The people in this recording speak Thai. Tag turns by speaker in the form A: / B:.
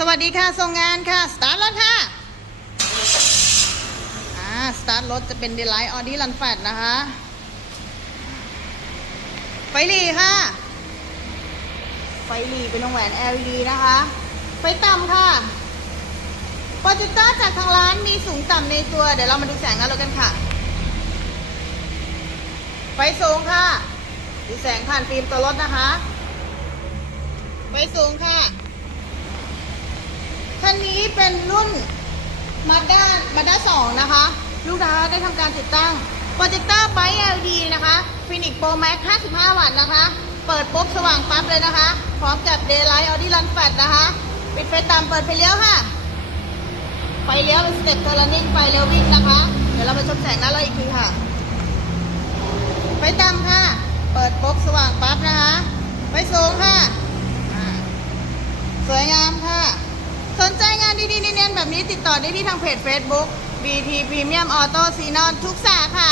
A: สวัสดีค่ะส่งงานค่ะ สตาร์ทรถค่ะ อ่า สตาร์ทรถจะเป็นเดลไลท์ออดี้ลันแฟดนะคะ ไฟลีค่ะ ไฟลีเป็นวงแหวน LED นะคะ ไฟต่ำค่ะโปรเจคเตอร์จากทางร้านมีสูงต่ำในตัว เดี๋ยวเรามาดูแสงกันแล้วกันค่ะ ไฟสูงค่ะ ดูแสงผ่านฟิล์มตัวรถนะคะ ไฟสูงค่ะ นี้เป็นรุ่นมาด้ามาด้าสองนะคะ ลูกค้าได้ทำการติดตั้งโปรเจคเตอร์ไบ LED นะคะฟินิกโปรแม็ก55 วัตต์นะคะ เปิดปุ๊บสว่างปั๊บเลยนะคะ พร้อมกับ Daylight Audi Run Flat นะคะ ปิดไฟต่ำเปิดไฟเลี้ยวค่ะ ไฟเลี้ยวเป็นสเต็ปเทอร์นิ่งไฟเลี้ยววิ่งนะคะ เดี๋ยวเราไปชมแสงหน้ารถอีกทีค่ะ ไฟต่ำค่ะ เปิดปุ๊บสว่างปั๊บนะคะ ไฟสูงค่ะอ่าสวยงามค่ะ สนใจงา นดีๆเนียนแบบนี้ติดต่อได้ที่ทางเพจ Facebook BT Premium Auto s e n o n ทุกสาขา